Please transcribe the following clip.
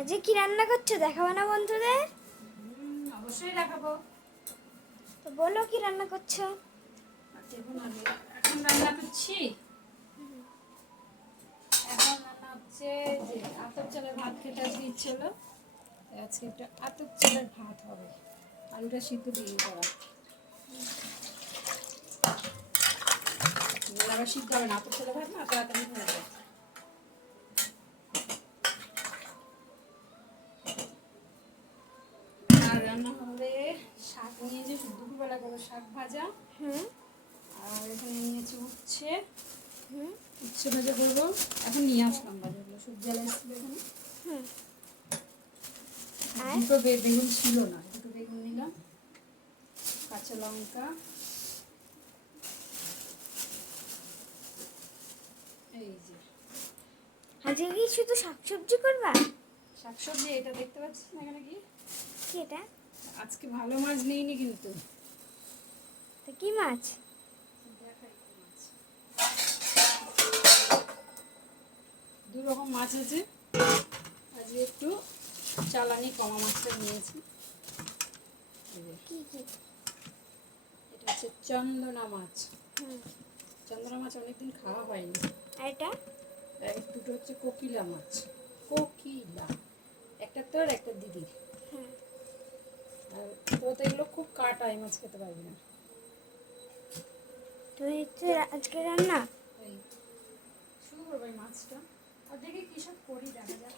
আজকে কি রান্না করছো দেখাবো না বন্ধুদের? অবশ্যই দেখাবো। তো বলো কি রান্না করছো? দেখুন আমি এখন রান্না করছি। এখন রান্না হচ্ছে যে আতপ চালের ভাত খেতে আজকে ইচ্ছে হলো, তাই আজকে একটা আতপ চালের ভাত হবে। আলুটা সিদ্ধ দিয়ে করা, আবার সিদ্ধ হবে না, আতপ চালের ভাত না তাড়াতাড়ি হয়ে যায়। আর রান্না হবে শাক নিয়েছি, দুপুরবেলা করবো শাক ভাজা। আর এখানে নিয়েছি উচ্ছে, উচ্ছে ভাজা করবো। এখন নিয়ে আসলাম বাজারগুলো, সবজি আলা এসেছিল এখানে। দুটো বেগুন ছিল না, দুটো বেগুন নিলাম, কাঁচা লঙ্কা, এই যে আজকে কি শুধু শাকসবজি করবা? শাকসবজি। এটা দেখতে পাচ্ছিস না এখানে কি কি এটা? আজকে ভালো মাছ নেইনি কিন্তু। তো কি মাছ? দেখাই কি মাছ, দু রকম মাছ আছে। আজকে একটু চালানি কমা মাছটা নিয়েছি। কি কি? এটা হচ্ছে চন্দনা মাছ। চন্দনা মাছ অনেকদিন খাওয়া হয়নি। আর এটা? আর এই দুটো হচ্ছে কোকিলা মাছ। কোকিলা একটা তোর একটা দিদির। আর তোরা তো এগুলো খুব কাটা, এই মাছ খেতে পারবি না। তো হচ্ছে আজকে রান্না। এই শুরু করবো এই মাছটা, আর দেখি কী সব করি দেখা যাক।